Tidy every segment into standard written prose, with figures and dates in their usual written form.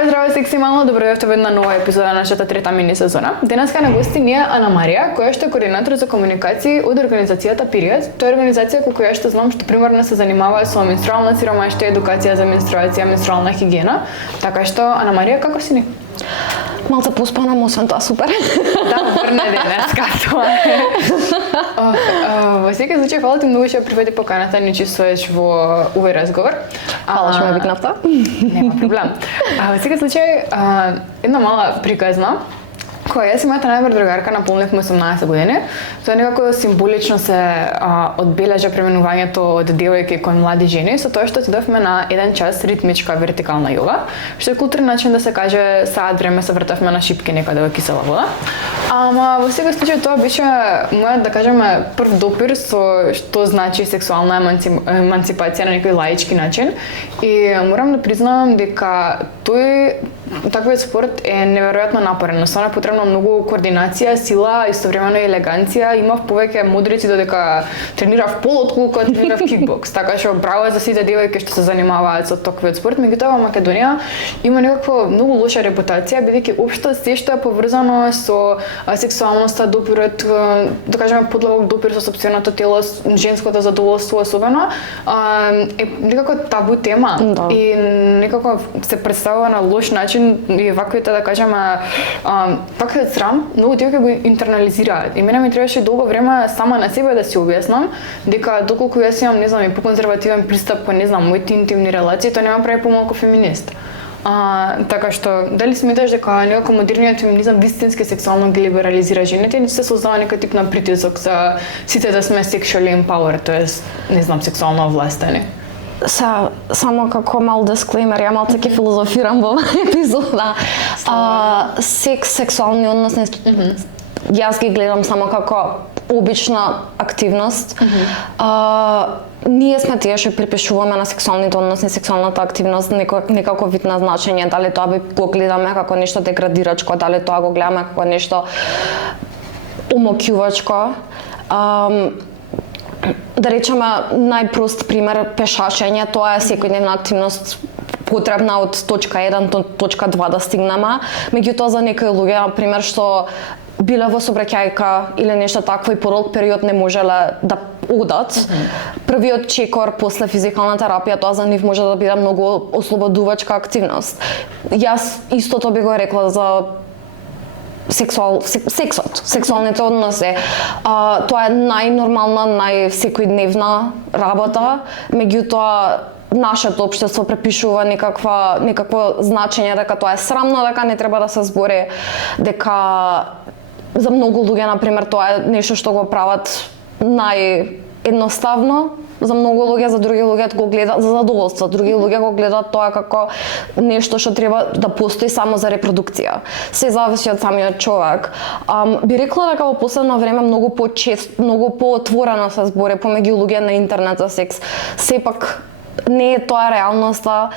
Здраво, секси мало, добро дојавте во една нова епизода на нашата трета мини сезона. Денеска на гости ни е Ана Марија, која што е координатор за комуникации од организацијата Period. Тоа е организација која што знам што примерно се занимава со менструална сиромаштија, едукација за менструација, менструална хигиена. Така што Ана Марија, како си ни? Малце поспана, освен тоа супер. Да, врне денеска тоа е. Во секој случај, фала ти многу што прифати поканата ни чувствуваш во овој разговор. Фала што ме викнавте. Нема проблем. Во секој случај, една мала приказна, која јас и мојата најдобра другарка наполнивме 18 години. Тоа некако символично се одбележа преминувањето од девојки кон млади жени со тоа што отидовме на еден час ритмичка вертикална јога, што е културен начин да се каже саат време се вртавме на шипки некаде во кисела вода. Ама во секој случај тоа беше мојот, да кажеме, прв допир со што значи сексуална еманципација на некој лаички начин и морам да признавам дека таквиот спорт е неверојатно напорен, но стварно е потребно многу координација, сила, истовремено и елеганција. Имав повеќе мудрици додека тренирав пол отколку кога тренирав кикбокс. Така што браво за сите девојки што се занимаваат со таквиот спорт. Меѓутоа во Македонија има некаква многу лоша репутација бидејќи општо се што е поврзано со сексуалноста, допирот, да кажеме подлабок допир со сопственото тело, женското задоволство особено, е некако табу тема. Да. И некако се представува на лош начин и ваквите, да кажеме, ваквиот срам, многу девојки го интернализираат. И мене ми требаше долго време сама на себе да си објаснам дека доколку јас имам, не знам, и поконзервативен пристап кон, не знам, моите интимни релации, тоа нема прави помалку феминист. Така што, дали сметаш дека некако модерниот феминизам вистински сексуално ги либерализира жените или се создава некој тип на притисок за сите да сме sexually empowered, тоест, не знам, сексуално овластени? Само како мал дисклеймер, ја малце ќе филозофирам во епизода. Сексуални односи, јас ги гледам само како обична активност. Ние сме тие што припишуваме на сексуалните односи, сексуалната активност некако вид на значење, дали тоа го гледаме како нешто деградирачко, дали тоа го гледаме како нешто омоќувачко. Да речеме, најпрост пример, пешачење, тоа е секојдневна активност потребна од точка 1 до точка 2 да стигнеме. Меѓутоа за некои луѓе, на пример, што биле во сообраќајка или нешто такво и по долг период не можеле да одат, првиот чекор после физикална терапија, тоа за нив може да биде многу ослободувачка активност. Јас истото би го рекла за сексуалните односи. Тоа е најнормална, најсекојдневна работа, меѓутоа нашето општество препишува некакво значење дека тоа е срамно, дека не треба да се збори, дека за многу луѓе, на пример, тоа е нешто што го прават наједноставно, за многу луѓе, за други луѓе го гледаат за задоволство, други луѓе го гледаат тоа како нешто што треба да постои само за репродукција. Се зависи од самиот човек. Би рекла дека во последно време многу поотворено се збори помеѓу луѓе на интернет за секс. Сепак не е тоа реалноста.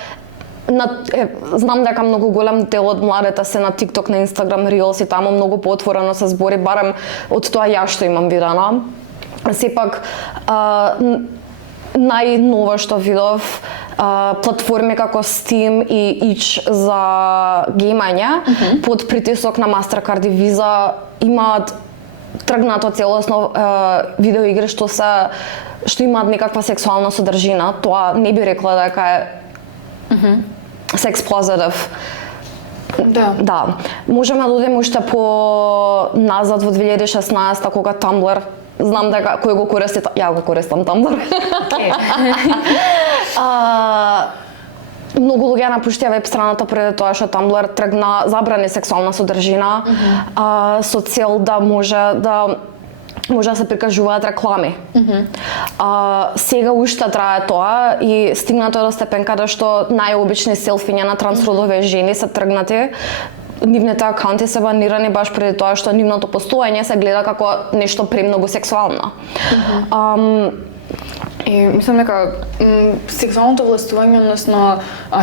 Знам дека многу голем дел од младите се на TikTok, на Instagram Reels и таму многу поотворено се збори, барем од тоа ја што имам видено. Сепак најново што видов, платформи како Steam и Itch за геймање, под притисок на Mastercard и Visa имаат тргнато целосно видеоигри што имаат некаква сексуална содржина. Тоа не би рекла дека е sex positive. Да. Можеме да одиме уште по назад во 2016 кога Tumblr, знам дека кој го користи, ја го користам Tumblr. Многу луѓе напуштија веб страната пред тоа што Tumblr тргна забрани сексуална содржина со цел да може да се прикажуваат реклами. Сега уште трае тоа и стигнато до степен каде што најобични селфиња на трансродови жени се тргнати. Нивните акаунти се банирани баш преди тоа што нивното постоење се гледа како нешто премногу сексуално. И мислам дека сексуалното властување, односно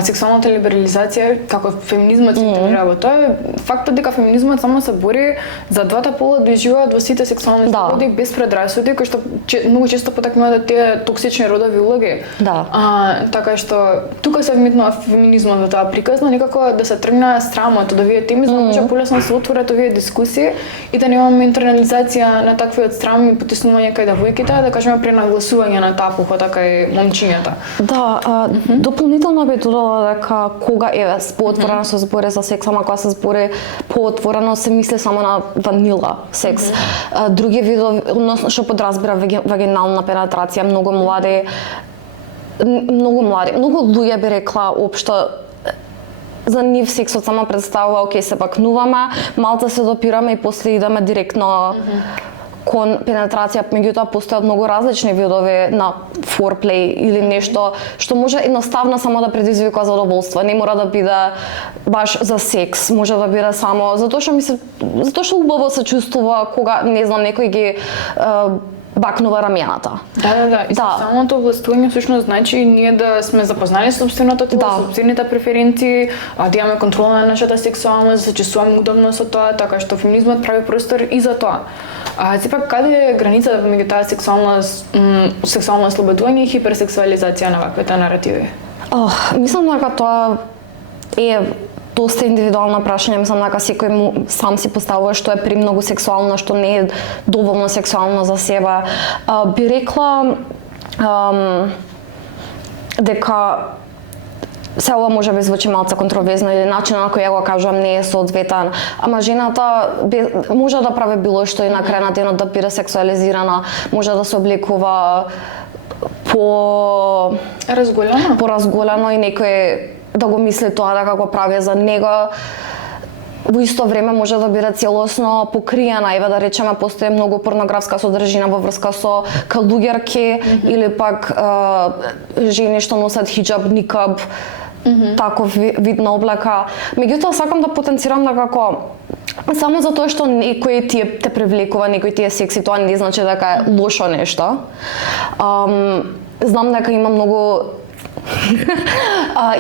сексуалната либерализација, како феминизмот се интегрира во тоа, е фактот дека феминизмот само се бори за двата пола да живеат во сите сексуални слободи без предрасуди, кои што многу често потакнуваат тие токсични родови улоги. Да. Така што тука се вметнува феминизмот во тоа приказна, некако да се тргне срамот од овие теми, за да може полесно да се отворат овие дискусии и да немаме интернализација на таквиот срам и потиснување кај девојките, да кажеме пренагласување на таа пухота кај момчињата. Да, дополнително би додала дека кога поотворено се збори за секс, ама кога се збори поотворено се мисли само на ванила секс. Други видови, односно што подразбира вагинална пенетрација, многу млади, многу луѓе би рекла општо за нив сексот само представува, окей, се бакнуваме, малце се допираме и после идеме директно кон пенетрација, меѓутоа постојат многу различни видови на форплей или нешто што може едноставно само да предизвика задоволство, не мора да биде баш за секс, може да биде само затоа што убаво се чувствува кога, не знам, некој ги бакнува рамената. Да. И сексуалното властување всушност значи ние да сме запознали собственото тело, собствените преференции, да имаме контрола на нашата сексуалност, да се чувствуваме удобно со тоа, така што феминизмот прави простор и за тоа. Сепак, каде е границата меѓу таа сексуално ослободување и хиперсексуализација на ваквите наративи? Мислам дека тоа е доста индивидуално прашање, мислам дека секој сам си поставува што е премногу сексуално, што не е доволно сексуално за себе. Би рекла дека се ова може би звучи малце контроверзно или начинот на кој ја го кажувам не е соодветен, ама жената може да прави било што и на крај на денот да биде сексуализирана, може да се облекува по разголено и некој да го мисли тоа дека го прави за него. Во исто време може да биде целосно покриена, еве да речеме постои многу порнографска содржина во врска со калуѓерки или пак жени што носат хиџаб, никаб, таков вид на облека. Меѓутоа сакам да потенцирам дека само затоа што некој те привлекува, некој ти е секси, тоа не значи дека е лошо нешто. Знам дека има многу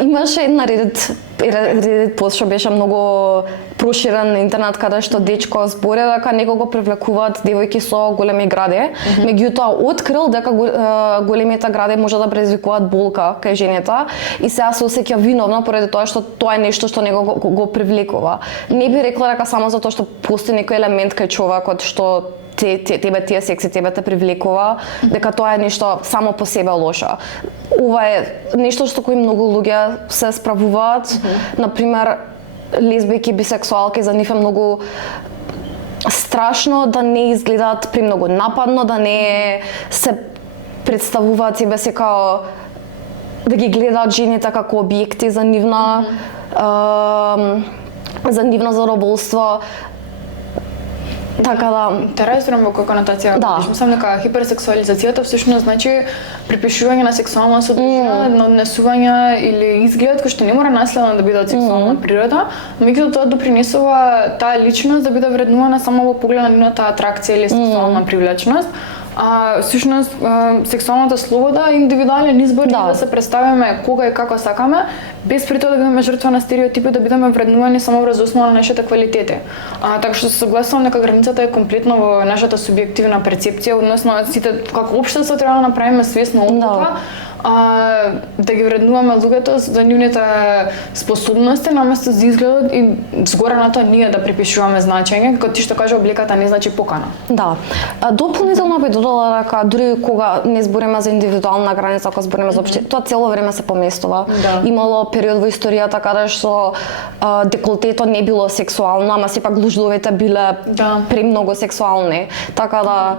имаше една Reddit пост што беше многу проширен на интернет, каде што дечко збори дека некој го привлекуваат девојки со големи гради, меѓутоа открил дека големите гради може да предизвикуваат болка кај жените и сега се осеќа виновна поради тоа што тоа е нешто што него го привлекува. Не би рекла дека само затоа што постои некој елемент кај човекот што тебе тие секси, тебе те привлекува, дека тоа е нешто само по себе лошо. Ова е нешто што кои многу луѓе се справуваат. Например, лесбијки, бисексуалки, за нив е многу страшно да не изгледаат премногу нападно, да не се представуваат себе се као да ги гледаат жените како објекти за нивна задоволство. Така да. Те разбирам во која конотација. Мислам дека хиперсексуализацијата всушност значи припишување на сексуална содржина, на однесување или изглед кој што не мора наследно да биде од сексуална природа, меѓутоа тоа допринесува таа личност да биде вреднувана само во поглед на нивната атракција или сексуална привлечност. Всушност сексуалната слобода е индивидуален избор да се представиме кога и како сакаме, без при тоа да бидеме жртва на стереотипи, да бидеме вреднувани само врз основа на нашите квалитети. Така што се согласувам дека границата е комплетно во нашата субјективна перцепција, односно сите како општество треба да направиме свесна одлука да ги вреднуваме луѓето за нивните способности наместо за изгледот и згора на тоа ние да припишуваме значење, како ти што кажа облеката не значи покана. Да. Дополнително би додала дека дури кога не збориме за индивидуална граница, кога збориме за опште, тоа цело време се поместува. Имало период во историјата каде што деколтето не било сексуално, ама сепак глуждовите биле премногу сексуални. Така да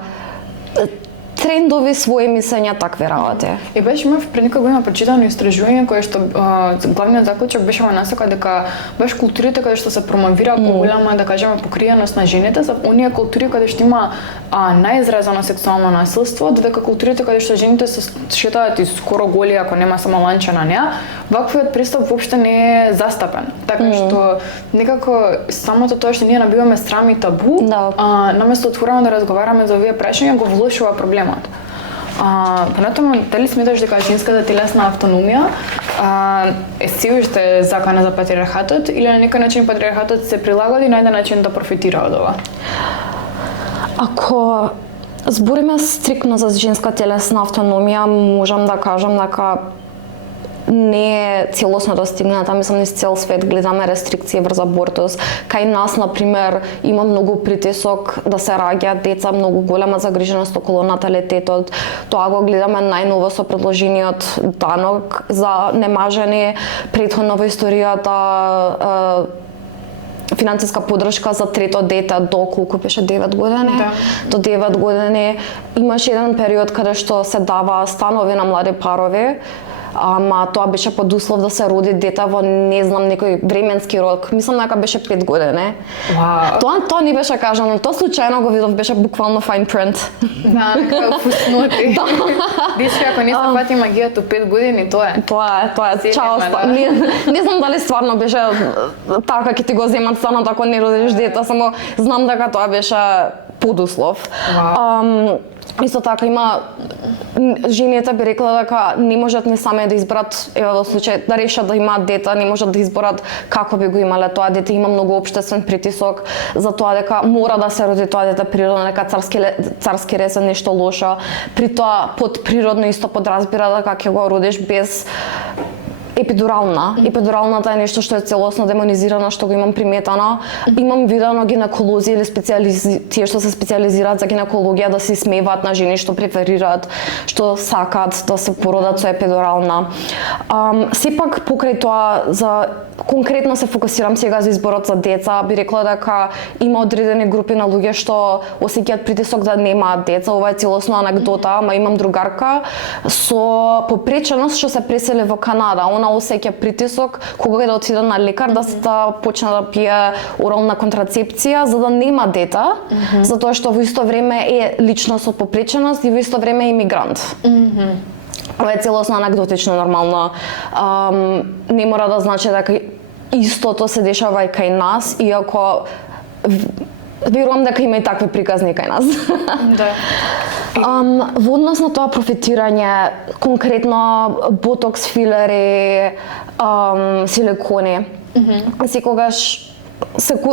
трендови, своји мислења, такви работи. И беше имав пред некоја година прочитано истражување кое што главниот заклучок беше во насока дека баш културите каде што се промовира поголема, да кажеме, покриеност на жените, за оние култури каде што има најизразено сексуално насилство, додека културите каде што жените се шетаат и скоро голи ако нема само ланче на неа, ваквиот пристап воопште не е застапен. Така што некако самото тоа што ние набиваме срам и табу, наместо отворено да разговараме за овие прашања, го влошува проблемот. Понатаму, дали сметаш дека женската телесна автономија е се уште закана за патриархатот или на некој начин патриархатот се прилагоди на еден начин да профитира од ова? Ако збориме стрикно за женска телесна автономија, можам да кажам дека не е целосно достигната, мислам низ цел свет гледаме рестрикции врз абортус. Кај нас, например, има многу притисок да се раѓаат деца, многу голема загриженост околу наталитетот. Тоа го гледаме најново со предложениот данок за немажени, претходно во историјата финансиска поддршка за трето дете до колку беше 9 години. Да. До 9 години имаше еден период каде што се дава станови на млади парови, ама тоа беше под услов да се роди дете во не знам некој временски рок. Мислам дека беше 5 години. Вау. Тоа не беше кажано, тоа случајно го видов, беше буквално fine print. Да, како фусноти. Дечки, ако не се фати магијата 5 години, тоа е. Тоа е, Се чао. нема, да. Не знам дали стварно беше така ќе ти го земат станот ако не родиш дете, само знам дека тоа беше подуслов. Вау. Исто така има жените би рекла дека не можат ни сами да изберат, еве во случај да решат да имаат дете, не можат да изберат како би го имале тоа дете, има многу општествен притисок за тоа дека мора да се роди тоа дете природно, дека царски рез е нешто лошо. При тоа под природно исто подразбира дека ќе го родиш без епидурална. Епидуралната е нешто што е целосно демонизирано, што го имам приметано. Имам видено гинеколози или тие што се специјализираат за гинекологија да се смееваат на жени што преферираат, што сакаат да се породат со епидурална. Сепак покрај тоа за конкретно се фокусирам сега за изборот за деца, би рекла дека има одредени групи на луѓе што осеќаат притисок да немаат деца. Ова е целосно анекдота, ама имам другарка со попреченост што се пресели во Канада. Она осеќа притисок кога да отиде на лекар да почне да пие орална контрацепција за да нема дете, затоа што во исто време е личност со попреченост и во исто време е имигрант. Ова е целосно анекдотично нормално. Не мора да значи дека истото се дешава и кај нас, иако верувам дека има и такви приказни кај нас. Да. Во однос на тоа профитирање, конкретно ботокс, филери, силикони, секогаш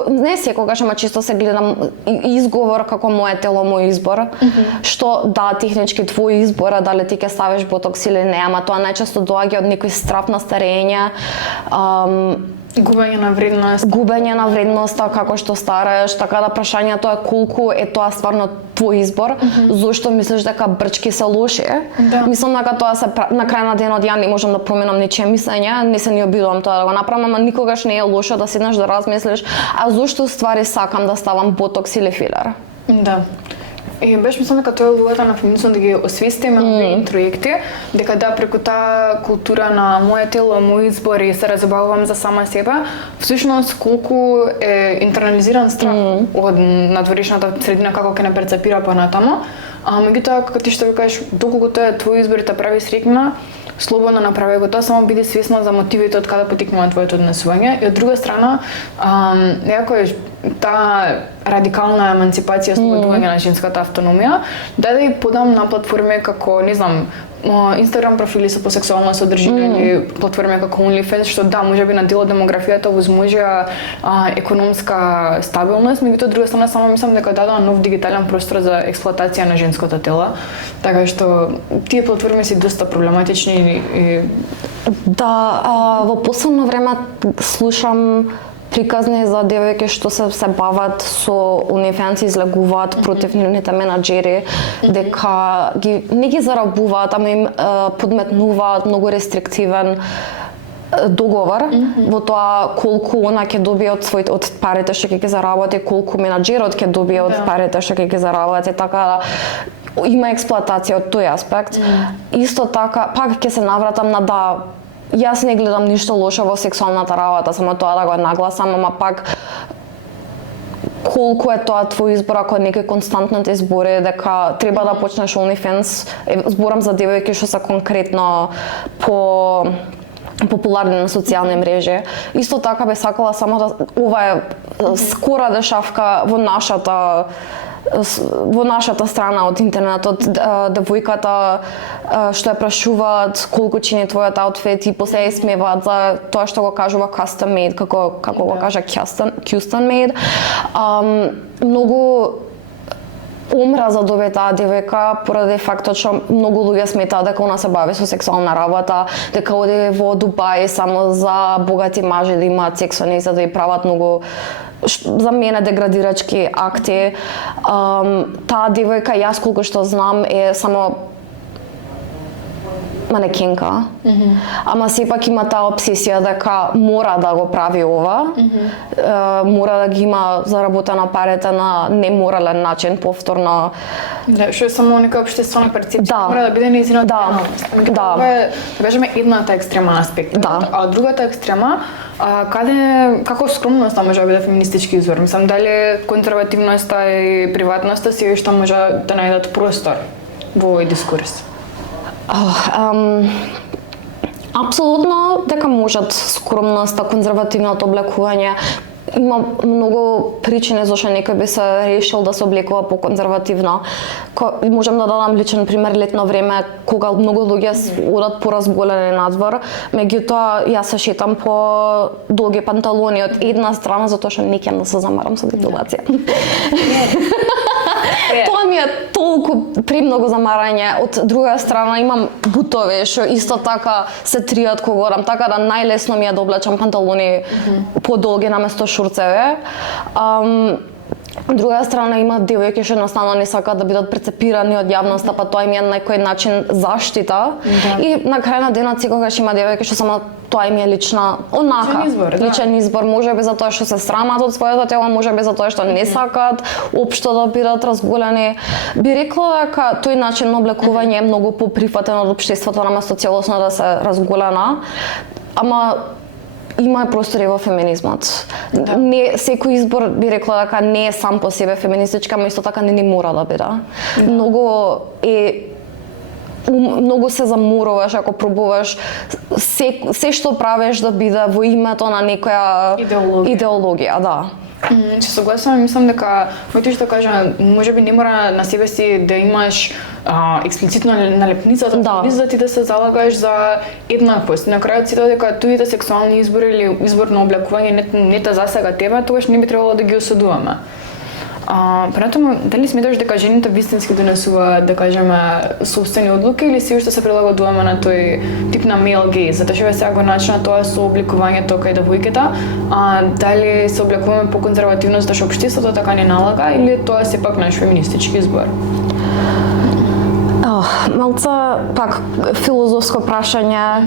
не секогаш, ама често се гледам изговор како моје тело, мој избор, што да, технички твој избор, дали ти ќе ставиш ботокс или не, ама тоа најчесто доаѓа од некој страв на старење, Губење на вредност, како што стараеш, така да прашањето е колку е тоа стварно твој избор, зошто мислиш дека брчки се лоши? Да. Мислам дека тоа се на крај на денот ја не можам да променам ничие мислење, не се ни обидувам тоа да го направам, ама никогаш не е лошо да седнеш да размислиш, а зошто ствари сакам да ставам ботокс или филер? Да. И беше мислам дека тоа е улогата на феминизмот да ги освестиме овие интроекти, дека да преку таа култура на моје тело, мој избор и се забавувам за сама себе, всушност колку е интернализиран страх од надворешната средина како ќе не перцепира понатамо, меѓутоа како ти што викаш, доколку тоа е твој избор и те прави среќна, слободно направи го тоа, само биди свесна за мотивите од каде потикнува твоето однесување. И од друга страна, некако таа радикална емансипација, слободување на женската автономија, да и подам на платформи како, не знам, Инстаграм профили со по сексуално содржина или платформи како OnlyFans, што да, можеби на дел од демографијата возможува економска стабилност, меѓутоа од друга страна само мислам дека дадува нов дигитален простор за експлоатација на женското тело, така што тие платформи се доста проблематични и Да, во последно време слушам приказни за девојки што се бават со OnlyFans и излегуваат против нивните менаџери, дека не ги зарабуваат, ама им подметнуваат многу рестриктивен договор во тоа колку она ќе добие од парите што ќе ги заработи, колку менаџерот ќе добие од парите што ќе ги заработи, така да има експлоатација од тој аспект. Исто така, пак ќе се навратам на да, јас не гледам ништо лошо во сексуалната работа, само тоа да го нагласам, ама пак колку е тоа твој избор ако некој константно те збори дека треба да почнеш OnlyFans, зборам за девојки што се конкретно по популарни на социјални мрежи. Исто така бе сакала само да ова е скора дешавка во нашата во нашата страна од интернетот девојката што ја прашуваат колку чини твојот аутфит и после ја смеваат за тоа што го кажува custom made, како го кажа custom made. Многу омраза добие таа девојка поради фактот што многу луѓе сметаат дека она се бави со сексуална работа, дека оди во Дубај само за богати мажи да имаат секс со неј, за да ја прават многу за мене деградирачки акти. Таа девојка, јас колку што знам, е само манекенка, ама сепак има таа обсесија дека мора да го прави ова, мора да ги има заработена парите на неморален начин повторно. Да, што е само нека општествена перцепција, мора да биде нејзината реалност. Ова е, да кажеме, едната екстрема аспект. А другата екстрема, како скромноста може да биде феминистички извор? Мислам, дали конзервативноста и приватноста си уште може да најдат простор во овој дискурс? Апсолутно дека можат скромноста, конзервативното облекување. Има многу причини зашто некој би се решил да се облекува по-конзервативно. Можам да дадам личен пример летно време кога многу луѓе одат поразголени надвор, меѓутоа јас се шетам по долги панталони од една страна затоа што не ќе да се замарам со титулација. Тоа ми е толку премногу замарање. Од друга страна имам бутови што исто така се тријат кога одам, така да најлесно ми е да облечам панталони подолги наместо шурцеви. Од друга страна има девојки што едноставно не сакаат да бидат прецепирани од јавноста, па тоа им е на некој начин заштита. И на крај на денот секогаш има девојки што само тоа им е лична онака, личен избор, можеби затоа што се срамат од своето тело, можеби затоа што не сакаат општо да бидат разголени. Би рекла дека тој начин на облекување е многу поприфатен од општеството наместо целосно да се разголена, ама има простори во феминизмот. Не секој избор би рекла дека не е сам по себе феминистичка, но исто така не мора да биде. Многу се заморуваш ако пробуваш се што правиш да биде во името на некоја идеологија, да. Се согласувам, мислам дека моето што кажа, можеби не мора на себе си да имаш експлицитно налепница за ти да се залагаш за еднаквост. На крајот сите дека туите сексуални избори или избор на облекување не те засега тебе, тогаш не би требало да ги осудуваме. Понатаму, дали сметаш дека жените вистински донесуваат, да кажеме, собствени одлуки или си уште се прилагодуваме на тој тип на male gaze? Затоа што сега го начина тоа со облекувањето кај девојките, дали се облекуваме по конзервативно затоа што општеството така не налага или тоа е сепак наш феминистички избор? Малце пак филозофско прашање.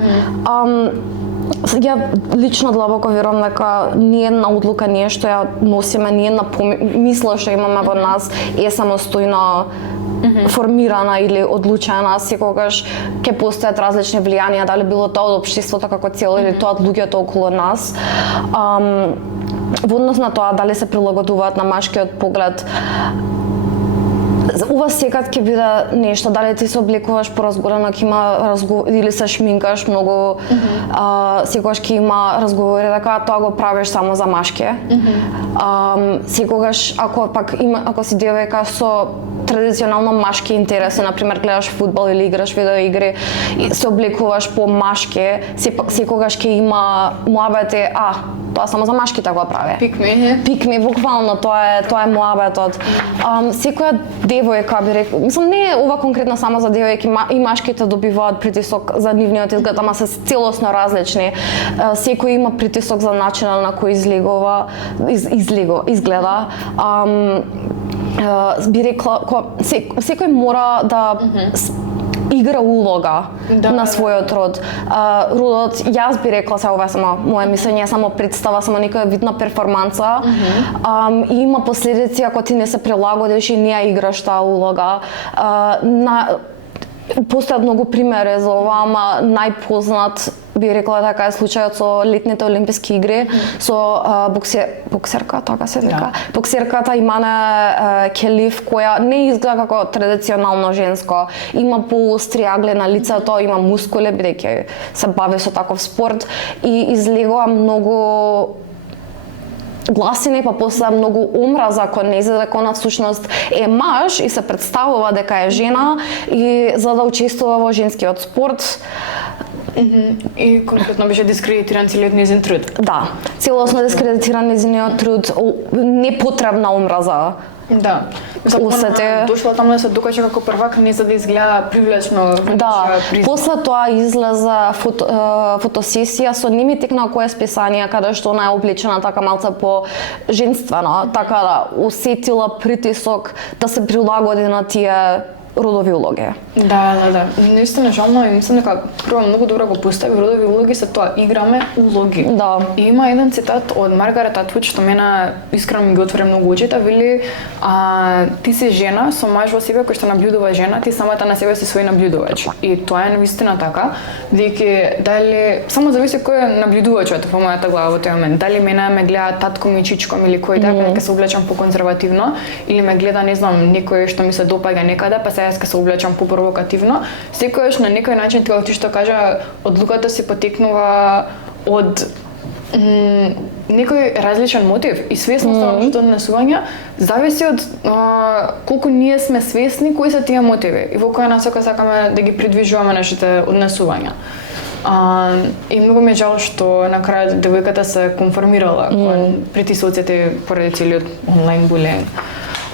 Ја лично длабоко верувам дека ниедна одлука, ние што ја носиме, ниедна мисла што имаме во нас е самостојно формирана или одлучена. Секогаш ќе постојат различни влијанија, дали било тоа од општеството како цело или тоа од луѓето околу нас. Во однос на тоа дали се прилагодуваат на машкиот поглед, ова секад ќе биде нешто, дали ти се облекуваш поразголено, ќе има или се шминкаш многу, секогаш ќе има разговори дека тоа го правиш само за машки. Секогаш ако си девојка со традиционално машки интереси, например гледаш фудбал или играш видеоигри и се облекуваш по машки, секогаш ќе има муабети, тоа само за машките го прави. Pick me, буквално тоа е муабетот. Секоја девојка би рекла, мислам не е ова конкретно само за девојки, и машките добиваат притисок за нивниот изглед, ама се целосно различни. Секој има притисок за начинот на кој изгледа. Би рекла, секој мора да игра улога на својот род. Родот, јас би рекла, ова е само моје мислење, само представа, само некоја вид на перформанса. И има последици ако ти не се прилагодиш и не ја играш таа улога. Постојат многу примери за ова, ама најпознат би рекла дека е случајот со летните олимписки игри со боксерка, така се вика. Боксерката Имане Келиф, која не изгледа како традиционално женско, има поостри агли на лицето, има мускули бидејќи се бави со таков спорт и излегува многу гласини, па после многу омраза кон нејзе дека она всушност е маж и се представува дека е жена и за да учествува во женскиот спорт. И конкретно беше дискредитиран целиот нејзин труд. Да, целосно дискредитиран нејзиниот труд, непотребна омраза. Да. Усете. Дошла таму да се докаже како првак, не за да изгледа привлечно. Да, после тоа излезе фотосесија со ними на кое списание, каде што она е облечена така малце по женствено, така да усетила притисок да се прилагоди на тие родови улоги. Да. Наистина жално и мислам дека прво многу добро го постави, родови улоги се тоа, играме улоги. Да. И има еден цитат од Маргарет Атвуд што мене искрено ми ги отвори многу очите, вели ти си жена со маж во себе кој што наблюдува жена, ти самата на себе си свој наблюдувач. И тоа е навистина така, дека дали само зависи кој е наблюдувачот во мојата глава во тој момент. Дали мене ме гледа татко ми, чичко ми или кој да, дека се облечам по конзервативно или ме гледа, не знам, некој што ми се допаѓа некаде, па јас ке се облечам попровокативно. Секојаш на некој начин тоа ти што кажа, одлуката си потекнува од некој различен мотив и свесноста на нашето однесување зависи од колку ние сме свесни кои се тие мотиви и во која насока сакаме да ги придвижуваме нашите однесувања. И многу ми е жал што на крајот девојката се конформирала кон притисоците поради целиот онлайн булеинг.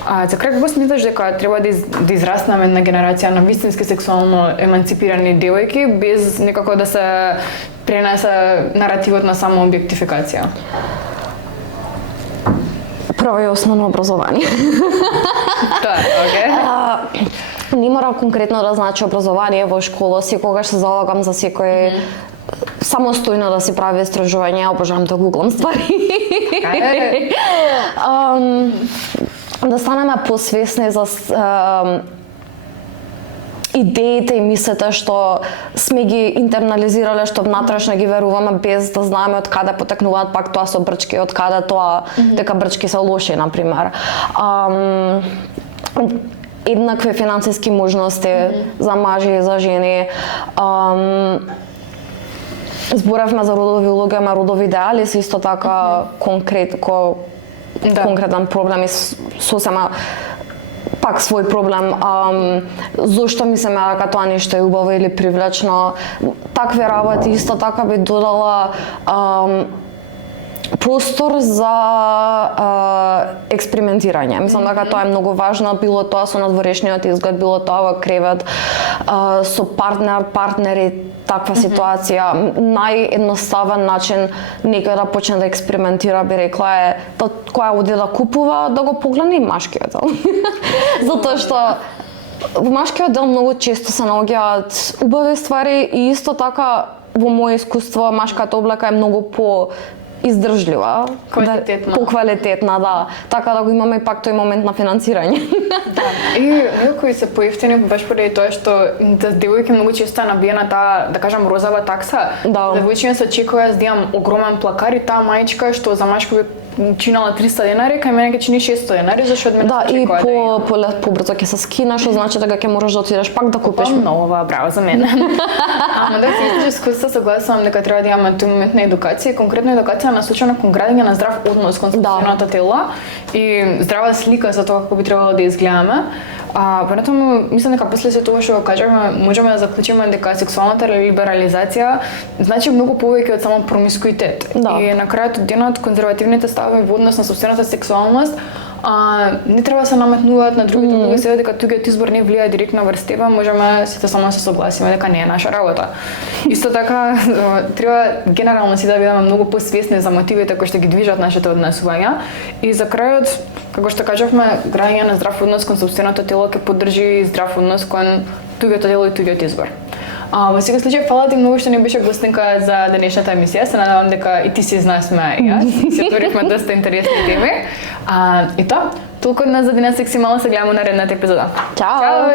За крај, како смяташ дека треба да израснеме една генерација на вистински сексуално еманципирани девојки без некако да се пренесе наративот на само објектификација? Прво и основно образование. Тоа, окей. Не мора конкретно да значи образование во школа, секогаш се залагам за секој самостојно да си прави истражувања, обожавам да гуглам ствари. Да станеме посвесни за идеите и мислите што сме ги интернализирале, што внатрешно ги веруваме без да знаеме од каде потекнуваат пак тоа со брчки, од каде тоа дека брчки се лоши, например. Еднакви финансиски можности за мажи и за жени. Зборевме за родови улоги, ама родови идеали се исто така конкретен проблем и сосема пак свој проблем. Зошто мислиме дека тоа нешто е убаво или привлечно? Такви работи исто така би додала простор за експериментирање. Мислам дека тоа е многу важно, било тоа со надворешниот изглед, било тоа во кревет, со партнери, таква ситуација. Наједноставен начин некој да почне да експериментира, би рекла, е да која оди да купува, да го погледне и машкиот дел. Затоа што во машкиот дел многу често се наоѓаат убави ствари и исто така во моје искуство машката облека е многу издржлива, поквалитетна, да. Така да го имаме и пак тој момент на финансирање. Да. И некои се поевтини баш поради тоа што девојки многу често набиена таа, да кажам, розова такса. Да. Девојчиња се очекува да имам огромен плакар и таа мајчка што за машко би чинала 300 денари, кај мене ќе чини 600 денари, зашто од мене да, и побрзо ќе се скина, што значи дека ќе мораш да отидеш пак да купиш. Многу браво за мене. Ама да се исто искуство согласувам дека треба да имаме тој момент на едукација, конкретно едукација насочена кон градење на здрав однос кон сопственото тело и здрава слика за тоа како би требало да изгледаме. Понатаму мислам дека после се тоа што го кажавме, можеме да заклучиме дека сексуалната либерализација значи многу повеќе од само промискуитет. Да. И на крајот од денот конзервативните ставови во однос на сопствената сексуалност не треба да се наметнуваат на другите луѓе, се дека тугиот избор не влијае директно врз тебе, можеме сите само да се согласиме дека не е наша работа. Исто така треба генерално си да бидеме многу посвесни за мотивите кои што ги движат нашите однесувања и за крајот, како што кажавме, граѓање на здрав однос кон сопственото тело ќе поддржи здрав однос кон тугиото тело и тугиот избор. Во секој случај, фала ти многу што не беше гостинка за денешната емисија. Се надевам дека и ти си знаеш ме и јас. Се отворивме доста интересни теми. И тоа, толку од нас за денес, секси мало, се гледаме на наредната епизода. Чао!